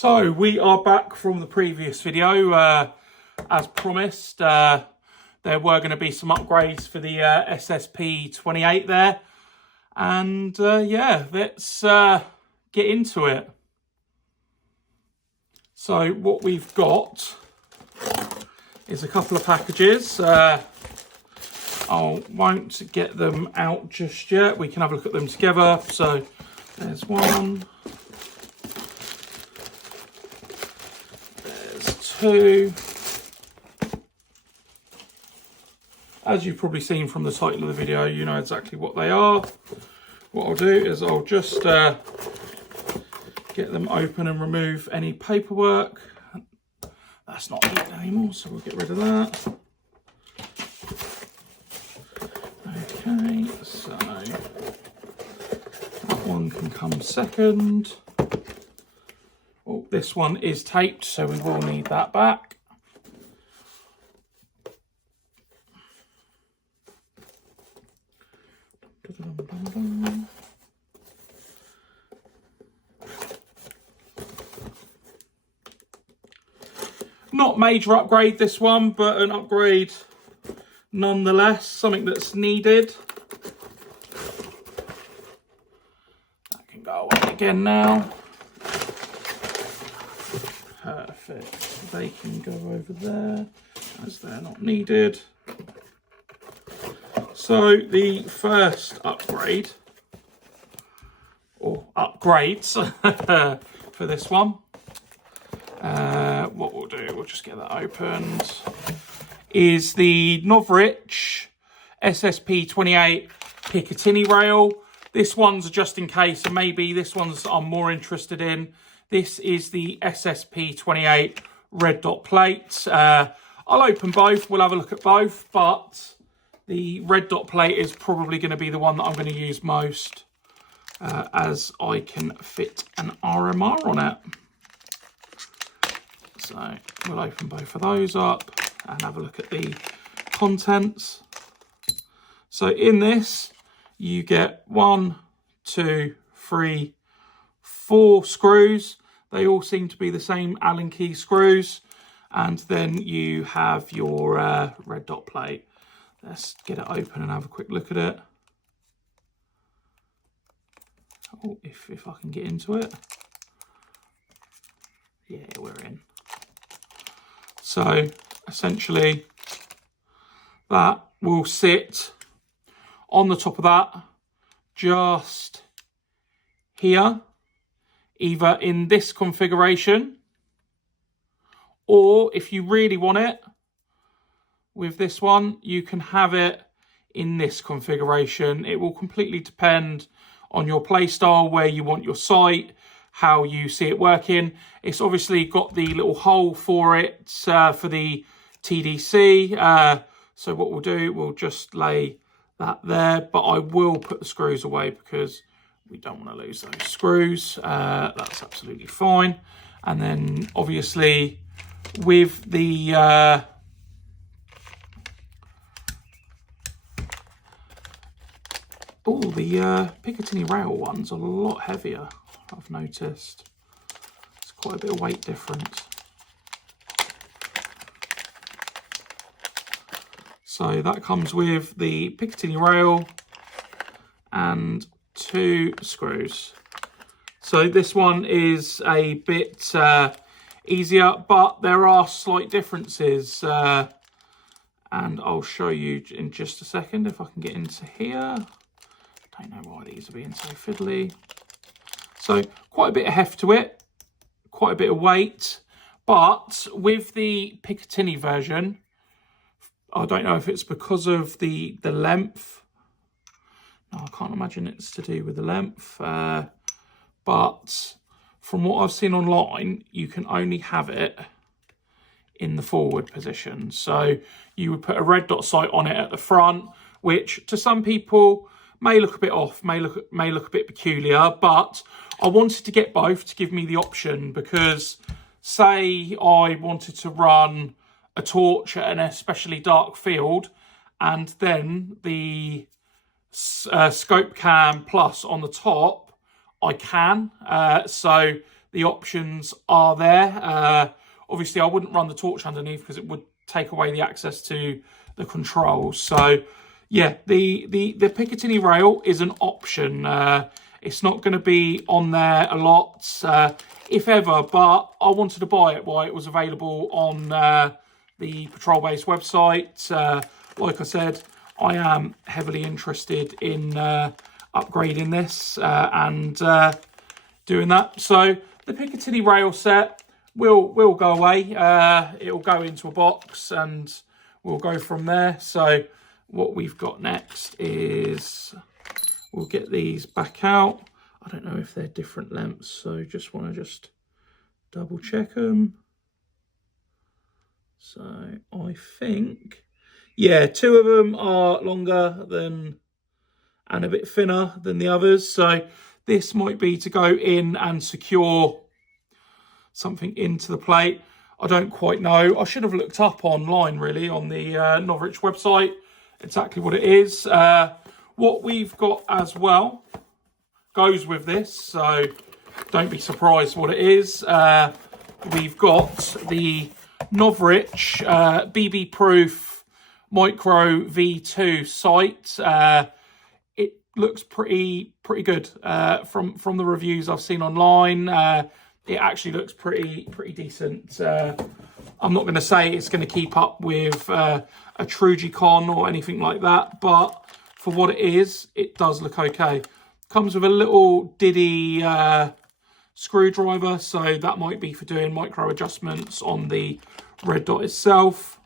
So we are back from the previous video. As promised, there were going to be some upgrades for the SSP28 there. And yeah, let's get into it. So what we've got is a couple of packages. I won't get them out just yet. We can have a look at them together. So there's one. There's two. As you've probably seen from the title of the video, you know exactly what they are. What I'll do is I'll just get them open and remove any paperwork. That's not needed anymore, so we'll get rid of that. Okay, so that one can come second. Oh, this one is taped, so we will need that back. Not major upgrade this one, but an upgrade nonetheless, something that's needed. That can go away again now. Perfect. They can go over there as they're not needed. So the first upgrade, or upgrades for this one, what we'll do, we'll just get that opened, is the Novritsch SSP28 Picatinny Rail. This one's just in case, and maybe this one's I'm more interested in. This is the SSP28 red dot plate. I'll open both, we'll have a look at both, but the red dot plate is probably going to be the one that I'm going to use most, as I can fit an RMR on it. So we'll open both of those up and have a look at the contents. So in this, you get 1, 2, 3, 4 screws. They all seem to be the same Allen key screws. And then you have your red dot plate. Let's get it open and have a quick look at it. Oh, if I can get into it. Yeah, we're in. So essentially that will sit on the top of that, just here, either in this configuration, or if you really want it, with this one, you can have it in this configuration. It will completely depend on your play style, where you want your sight, how you see it working. It's obviously got the little hole for it for the TDC. So what we'll do, we'll just lay that there, but I will put the screws away because we don't want to lose those screws. That's absolutely fine. And then obviously with the the Picatinny Rail one's a lot heavier, I've noticed. It's quite a bit of weight difference. So that comes with the Picatinny Rail and 2 screws. So this one is a bit easier, but there are slight differences. And I'll show you in just a second if I can get into here. Don't know why these are being so fiddly. So quite a bit of heft to it, quite a bit of weight, but with the Picatinny version, I don't know if it's because of the length. No, I can't imagine it's to do with the length. But from what I've seen online, you can only have it in the forward position. So you would put a red dot sight on it at the front, which to some people may look a bit off, may look a bit peculiar, but I wanted to get both to give me the option, because say I wanted to run a torch at an especially dark field, and then the scope cam plus on the top, I can. So the options are there. Obviously, I wouldn't run the torch underneath because it would take away the access to the controls. So, yeah, the Picatinny Rail is an option. It's not going to be on there a lot, if ever, but I wanted to buy it while it was available on the Patrol Base website. Like I said, I am heavily interested in upgrading this and doing that. So the Picatinny Rail set will go away. It'll go into a box and we'll go from there. So what we've got next is we'll get these back out. I don't know if they're different lengths, so just want to double check them. So I think, yeah, 2 of them are longer than and a bit thinner than the others. So this might be to go in and secure something into the plate. I don't quite know. I should have looked up online, really, on the Novritsch website, exactly what it is. What we've got as well goes with this, so don't be surprised what it is. We've got the Novritsch BB-Proof Micro V2 sight. It looks pretty good from the reviews I've seen online. It actually looks pretty decent. I'm not going to say it's going to keep up with a Trugicon or anything like that, but for what it is, it does look okay. Comes with a little Diddy screwdriver, so that might be for doing micro adjustments on the red dot itself.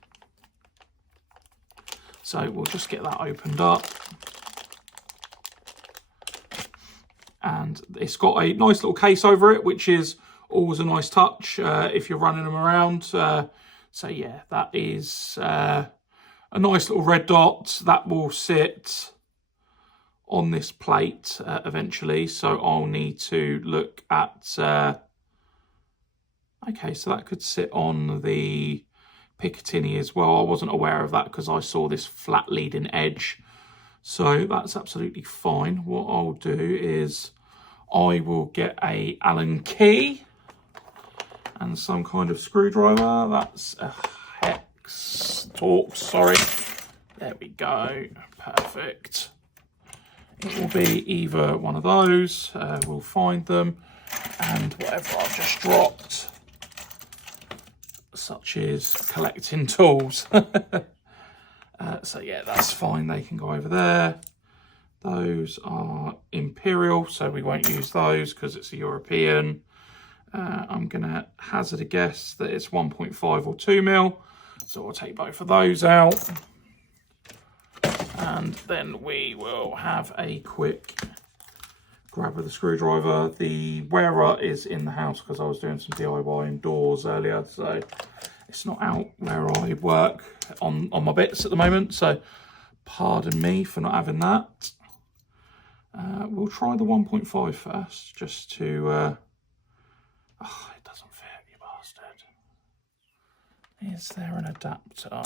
So we'll just get that opened up. And it's got a nice little case over it, which is always a nice touch if you're running them around. So yeah, that is a nice little red dot that will sit on this plate eventually. So I'll need to look at, okay, so that could sit on the Picatinny as well. I wasn't aware of that because I saw this flat leading edge. So that's absolutely fine. What I'll do is I will get a Allen key and some kind of screwdriver. That's a hex Torx, sorry. There we go, perfect. It will be either one of those. We'll find them, and whatever I've just dropped, such as collecting tools. So yeah, that's fine. They can go over there. Those are Imperial, so we won't use those because it's a European. I'm going to hazard a guess that it's 1.5 or 2 mil. So I'll take both of those out. And then we will have a quick grab of the screwdriver. The wearer is in the house because I was doing some DIY indoors earlier. So it's not out where I work on my bits at the moment. So pardon me for not having that. We'll try the 1.5 first, just to... oh, it doesn't fit, you bastard. Is there an adapter?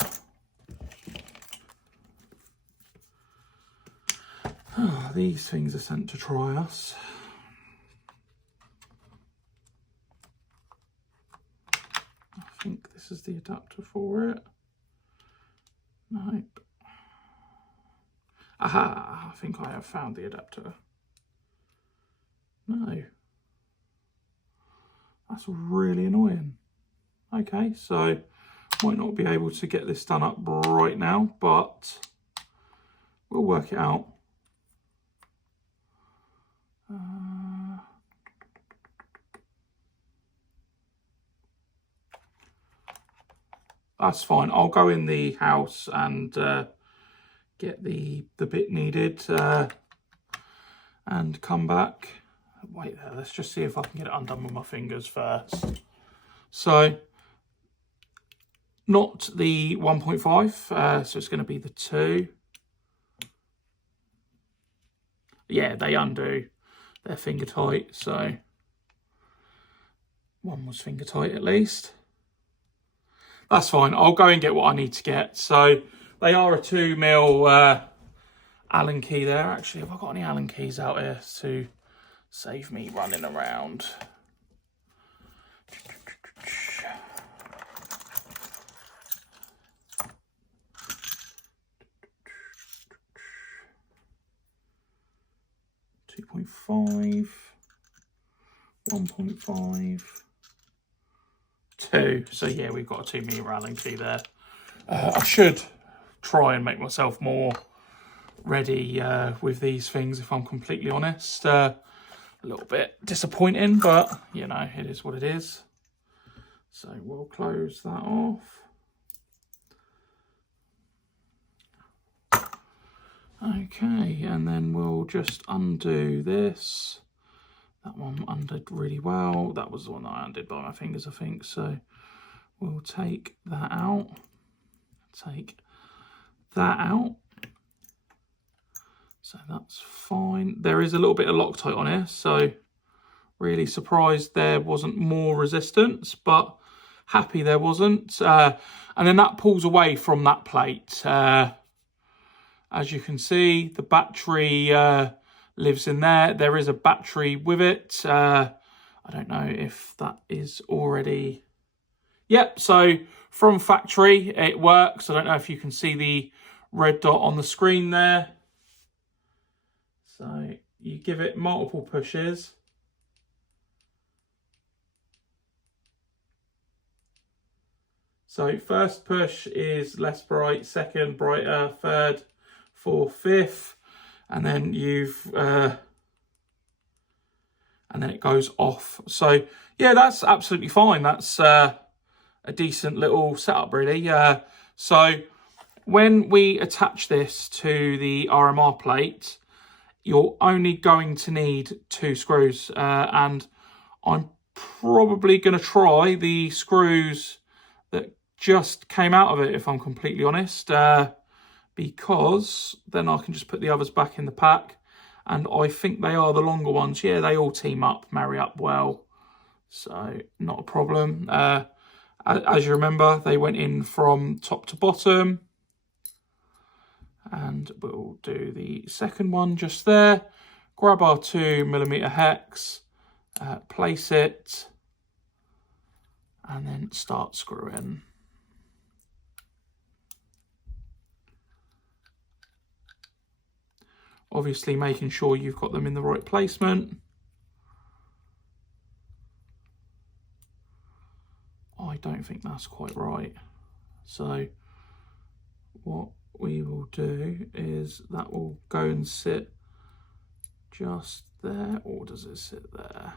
Oh, these things are sent to try us. I think this is the adapter for it. Nope. Aha, I think I have found the adapter. No. That's really annoying. Okay, so might not be able to get this done up right now, but we'll work it out. That's fine. I'll go in the house and get the bit needed and come back. Wait there, let's just see if I can get it undone with my fingers first. So, not the 1.5, so it's going to be the 2. Yeah, they undo. They're finger tight, so one was finger tight at least. That's fine. I'll go and get what I need to get. So they are a 2 mil Allen key there. Actually, have I got any Allen keys out here to save me running around? 1.5, 1.5, 2. So yeah, we've got a 2mm Allen key there. I should try and make myself more ready with these things, if I'm completely honest. A little bit disappointing, but you know, it is what it is. So we'll close that off. Okay, and then we'll just undo this. That one undid really well. That was the one that I undid by my fingers, I think. So we'll take that out. Take that out. So that's fine. There is a little bit of Loctite on here, so really surprised there wasn't more resistance, but happy there wasn't. And then that pulls away from that plate. As you can see, the battery lives in there. There is a battery with it. I don't know if that is already... Yep, so from factory, it works. I don't know if you can see the red dot on the screen there. So you give it multiple pushes. So first push is less bright, second brighter, third, fourth, fifth, and then and then it goes off. So yeah, that's absolutely fine. That's a decent little setup, really. So when we attach this to the RMR plate, you're only going to need 2 screws, and I'm probably going to try the screws that just came out of it, if I'm completely honest, because then I can just put the others back in the pack, and I think they are the longer ones. Yeah, they all team up, marry up well, so not a problem. As you remember, they went in from top to bottom, and we'll do the second one just there. Grab our 2mm hex, place it, and then start screwing. Obviously making sure you've got them in the right placement. I don't think that's quite right. So what we will do is that will go and sit just there, or does it sit there?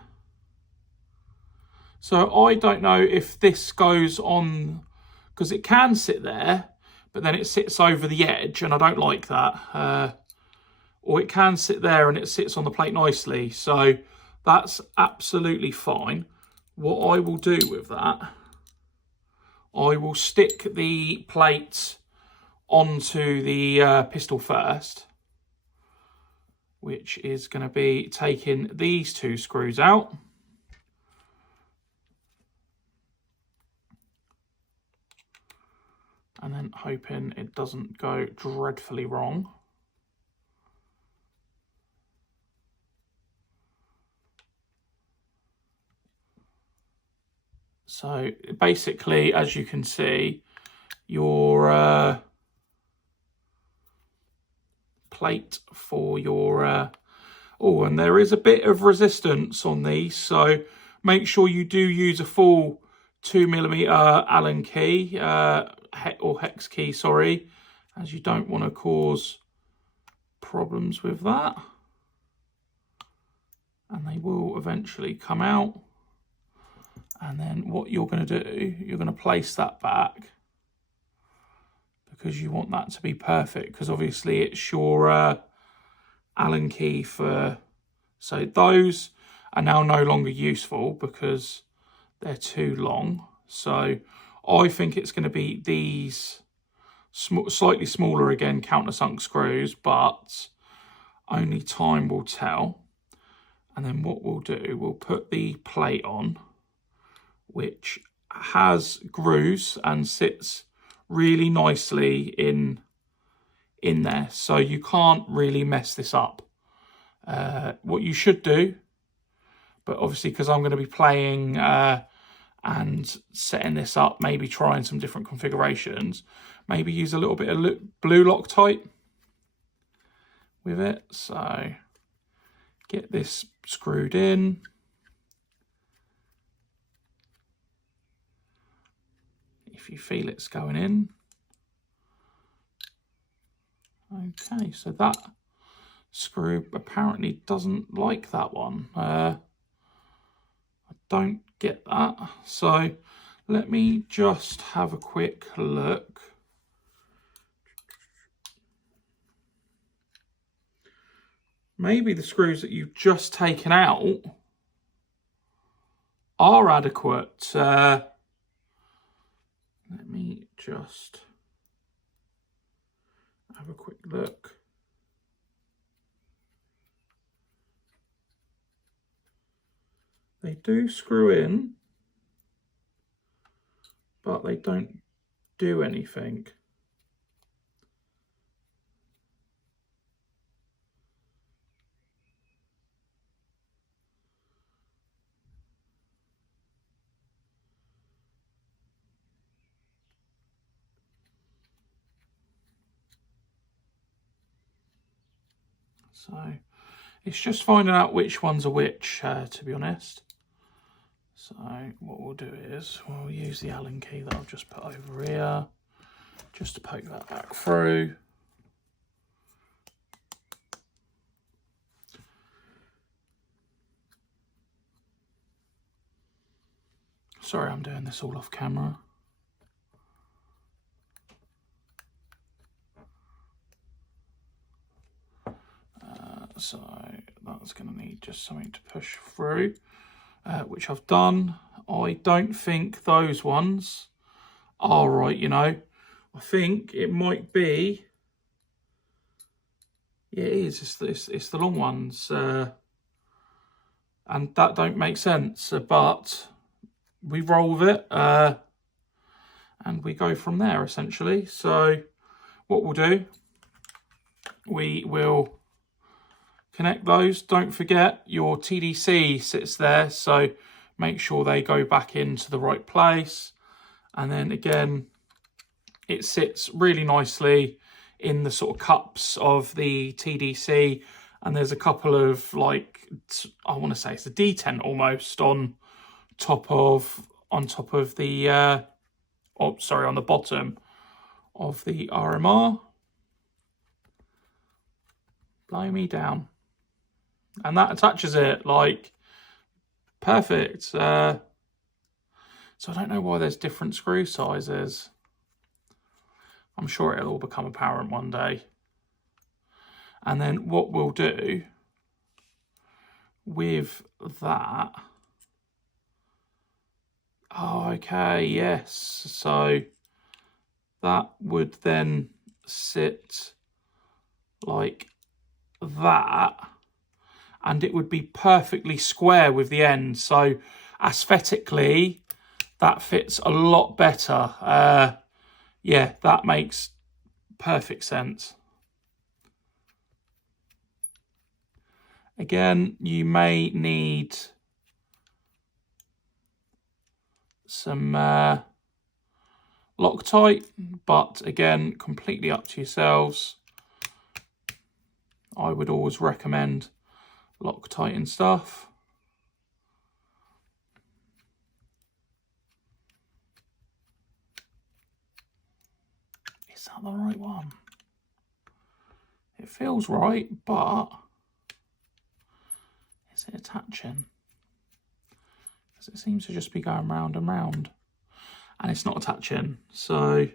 So I don't know if this goes on, because it can sit there, but then it sits over the edge, and I don't like that. Or it can sit there and it sits on the plate nicely. So that's absolutely fine. What I will do with that, I will stick the plate onto the pistol first, which is going to be taking these 2 screws out. And then hoping it doesn't go dreadfully wrong. So basically, as you can see, your plate for your... oh, and there is a bit of resistance on these, so make sure you do use a full 2mm Allen key, or hex key, sorry, as you don't want to cause problems with that. And they will eventually come out. And then what you're going to do, you're going to place that back, because you want that to be perfect, because obviously it's your Allen key for... So those are now no longer useful because they're too long. So I think it's going to be these slightly smaller, again, countersunk screws, but only time will tell. And then what we'll do, we'll put the plate on, which has grooves and sits really nicely in there, so you can't really mess this up. What you should do, but obviously because I'm going to be playing and setting this up, maybe trying some different configurations, maybe use a little bit of blue Loctite with it. So get this screwed in. If you feel it's going in. Okay, so that screw apparently doesn't like that one. I don't get that. So let me just have a quick look. Maybe the screws that you've just taken out are adequate. Let me just have a quick look. They do screw in, but they don't do anything. So it's just finding out which ones are which, to be honest. So what we'll do is we'll use the Allen key that I've just put over here, just to poke that back through. Sorry, I'm doing this all off camera. So that's going to need just something to push through, which I've done. I don't think those ones are right, you know. I think it might be, yeah, it is, it's the long ones, and that don't make sense, but we roll with it, and we go from there, essentially. So what we'll do, we will connect those. Don't forget your TDC sits there, so make sure they go back into the right place. And then again, it sits really nicely in the sort of cups of the TDC. And there's a couple of, like, I want to say it's a detent almost on top of the on the bottom of the RMR. Blow me down. And that attaches it, like, perfect. So I don't know why there's different screw sizes. I'm sure it'll all become apparent one day. And then what we'll do with that... Oh, okay, yes. So that would then sit like that. And it would be perfectly square with the end. So aesthetically, that fits a lot better. Yeah, that makes perfect sense. Again, you may need some Loctite, but again, completely up to yourselves. I would always recommend Loctite and stuff. Is that the right one? It feels right, but is it attaching? Because it seems to just be going round and round, and it's not attaching. So I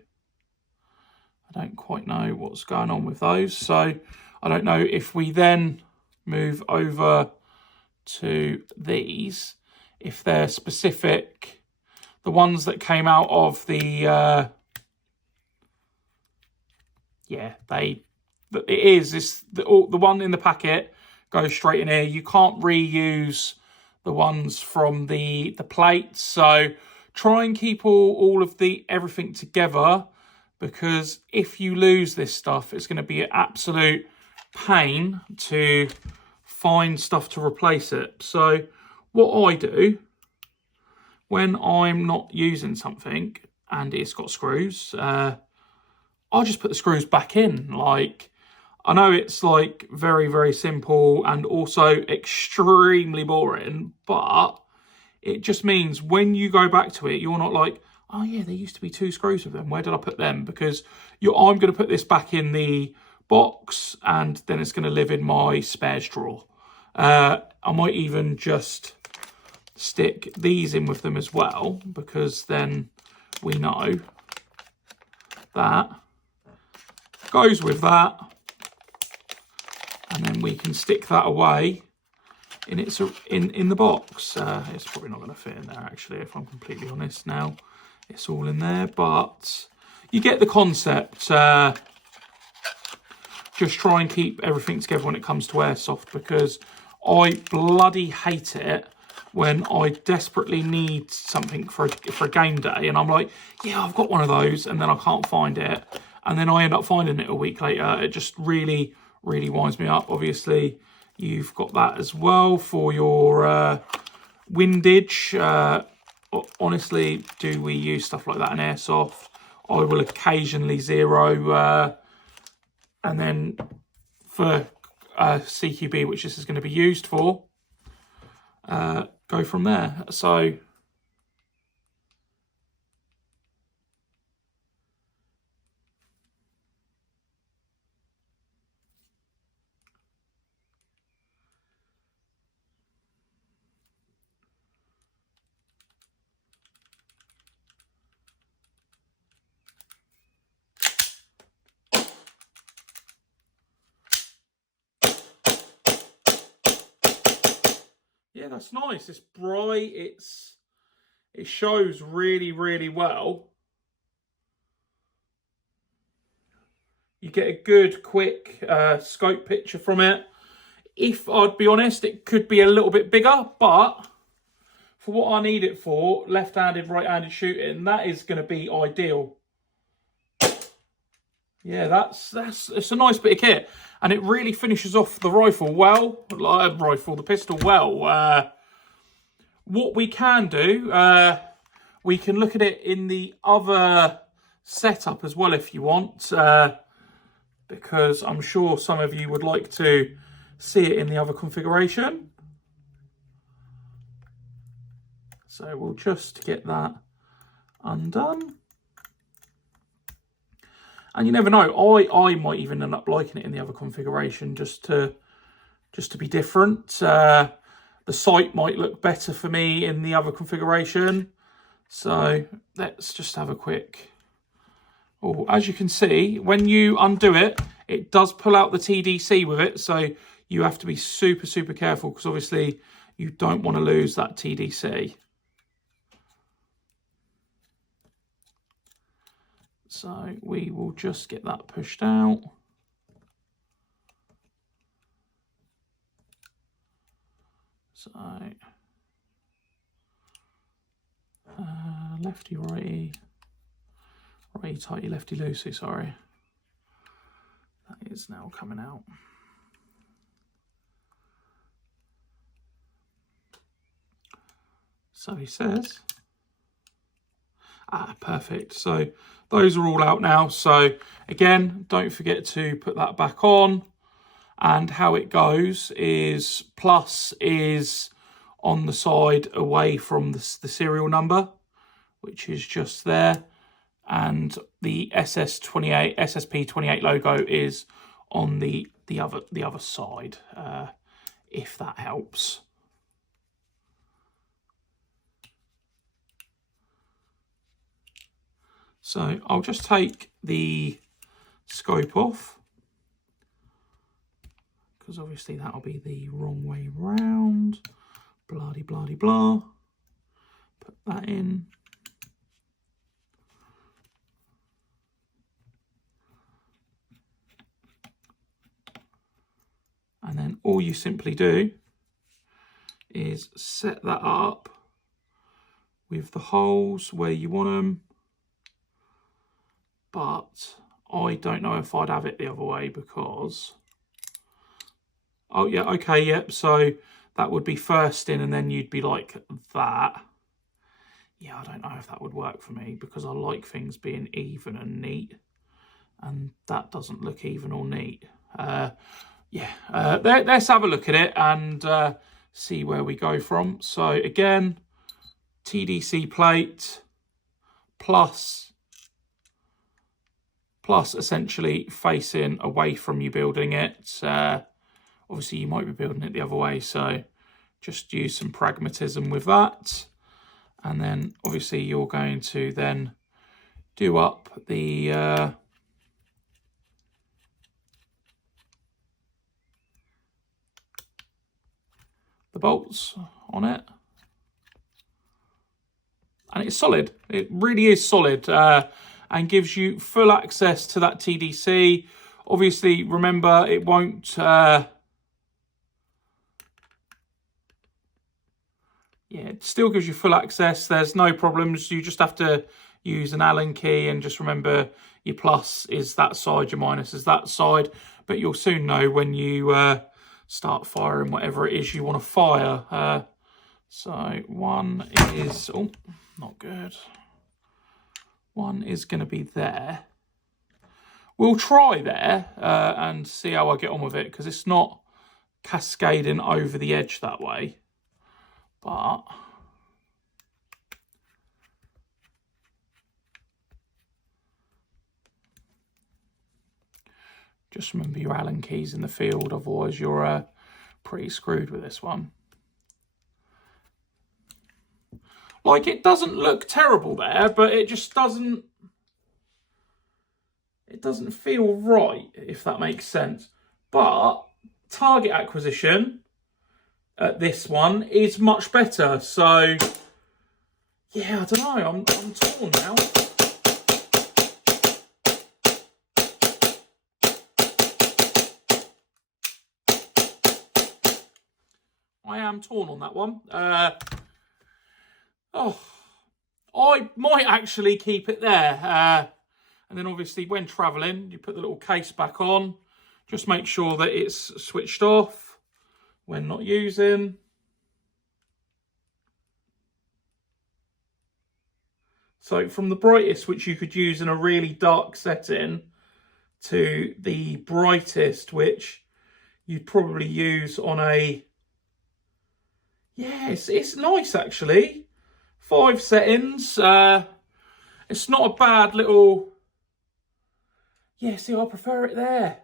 don't quite know what's going on with those. So I don't know if we then move over to these, if they're specific, the ones that came out of the the one in the packet goes straight in here. You can't reuse the ones from the plates, so try and keep all of everything together, because if you lose this stuff, it's going to be an absolute pain to find stuff to replace it. So what I do when I'm not using something and it's got screws, I'll just put the screws back in. Like, I know it's like very, very simple and also extremely boring, but it just means when you go back to it, you're not like, oh yeah, there used to be 2 screws with them. Where did I put them? Because I'm going to put this back in the box and then it's going to live in my spares drawer. I might even just stick these in with them as well, because then we know that goes with that. And then we can stick that away in the box. It's probably not going to fit in there, actually, if I'm completely honest now. It's all in there, but you get the concept. Just try and keep everything together when it comes to airsoft, because I bloody hate it when I desperately need something for a game day and I'm like, yeah, I've got one of those, and then I can't find it. And then I end up finding it a week later. It just really, really winds me up. Obviously, you've got that as well for your windage. Honestly, do we use stuff like that in airsoft? I will occasionally zero. And then for CQB, which this is going to be used for, go from there. So yeah, that's nice. It's bright. It shows really, really well. You get a good, quick scope picture from it. If I'd be honest, it could be a little bit bigger, but for what I need it for, left-handed, right-handed shooting, that is going to be ideal. Yeah, it's a nice bit of kit, and it really finishes off the rifle well, the pistol well. What we can do, we can look at it in the other setup as well if you want, because I'm sure some of you would like to see it in the other configuration. So we'll just get that undone. And you never know, I might even end up liking it in the other configuration just to be different. The sight might look better for me in the other configuration. So let's just have a quick... Oh, as you can see, when you undo it, it does pull out the TDC with it. So you have to be super, super careful, because obviously you don't want to lose that TDC. So we will just get that pushed out. So lefty, righty, righty, tighty, lefty, loosey, sorry. That is now coming out. So he says, perfect. So those are all out now. So again, don't forget to put that back on. And how it goes is plus is on the side away from the serial number, which is just there. And the SSP28 logo is on the other side, if that helps. So I'll just take the scope off, because obviously that'll be the wrong way round. Blah-de, blah-de, blah. Put that in. And then all you simply do is set that up with the holes where you want them. But I don't know if I'd have it the other way, because... Oh, yeah, okay, yep. So that would be first in, and then you'd be like that. Yeah, I don't know if that would work for me, because I like things being even and neat. and that doesn't look even all neat. Let's have a look at it and see where we go from. So again, TDC plate plus essentially facing away from you building it. Obviously you might be building it the other way, so just use some pragmatism with that. And then obviously you're going to then do up the bolts on it. And it's solid. It really is solid, and gives you full access to that TDC. Obviously, remember, it won't... it still gives you full access. There's no problems. You just have to use an Allen key, and just remember your plus is that side, your minus is that side. But you'll soon know when you start firing whatever it is you want to fire. So one is... oh, not good. One is going to be there. We'll try there and see how I get on with it, because it's not cascading over the edge that way. But just remember your Allen keys in the field, otherwise you're pretty screwed with this one. Like, it doesn't look terrible there, but it just doesn't... it doesn't feel right, if that makes sense. But target acquisition at this one is much better. So, yeah, I don't know. I'm torn now. I am torn on that one. I might actually keep it there. And then obviously when travelling, you put the little case back on. Just make sure that it's switched off when not using. So from the brightest, which you could use in a really dark setting, to the brightest, which you'd probably use on a... yeah, it's nice actually. 5 settings. It's not a bad little... yeah, see, I prefer it there.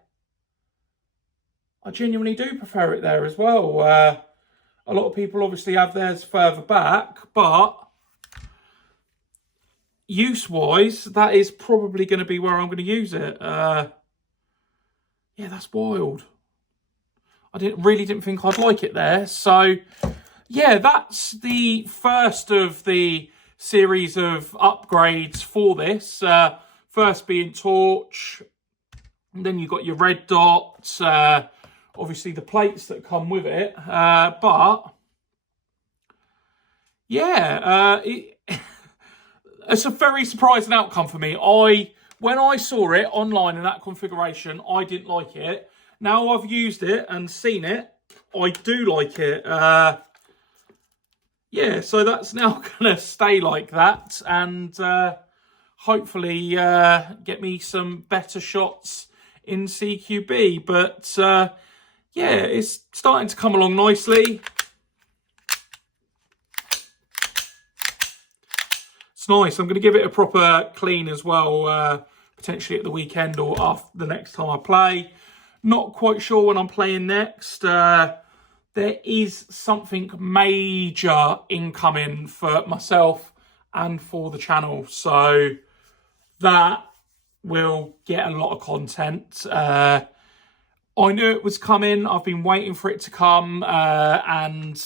I genuinely do prefer it there as well. A lot of people obviously have theirs further back, but use-wise, that is probably going to be where I'm going to use it. Yeah, that's wild. I really didn't think I'd like it there. So, yeah, that's the first of the series of upgrades for this. First being torch, and then you've got your red dots, obviously the plates that come with it. But, yeah, it's a very surprising outcome for me. When I saw it online in that configuration, I didn't like it. Now I've used it and seen it, I do like it. Yeah, so that's now going to stay like that, and hopefully get me some better shots in CQB. But yeah, it's starting to come along nicely. It's nice. I'm going to give it a proper clean as well, potentially at the weekend or after the next time I play. Not quite sure when I'm playing next. There is something major incoming for myself and for the channel, so that will get a lot of content. I knew it was coming. I've been waiting for it to come, and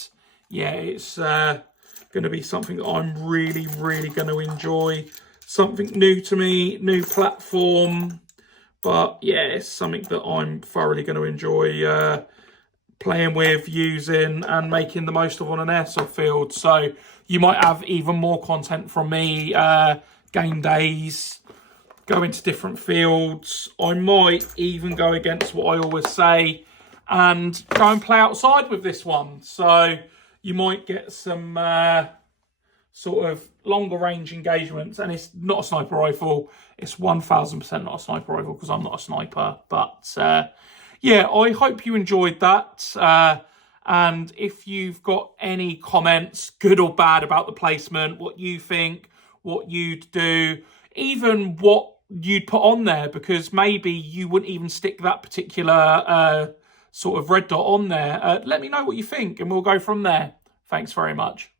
yeah, it's going to be something that I'm really going to enjoy. Something new to me, new platform, but yeah, it's something that I'm thoroughly going to enjoy playing with, using, and making the most of on an airsoft field. So you might have even more content from me, game days, go into different fields. I might even go against what I always say and go and play outside with this one. So you might get some sort of longer range engagements, and it's not a sniper rifle. It's 1000% not a sniper rifle because I'm not a sniper. But yeah, I hope you enjoyed that. And if you've got any comments, good or bad, about the placement, what you think, what you'd do, even what you'd put on there, because maybe you wouldn't even stick that particular sort of red dot on there. Let me know what you think and we'll go from there. Thanks very much.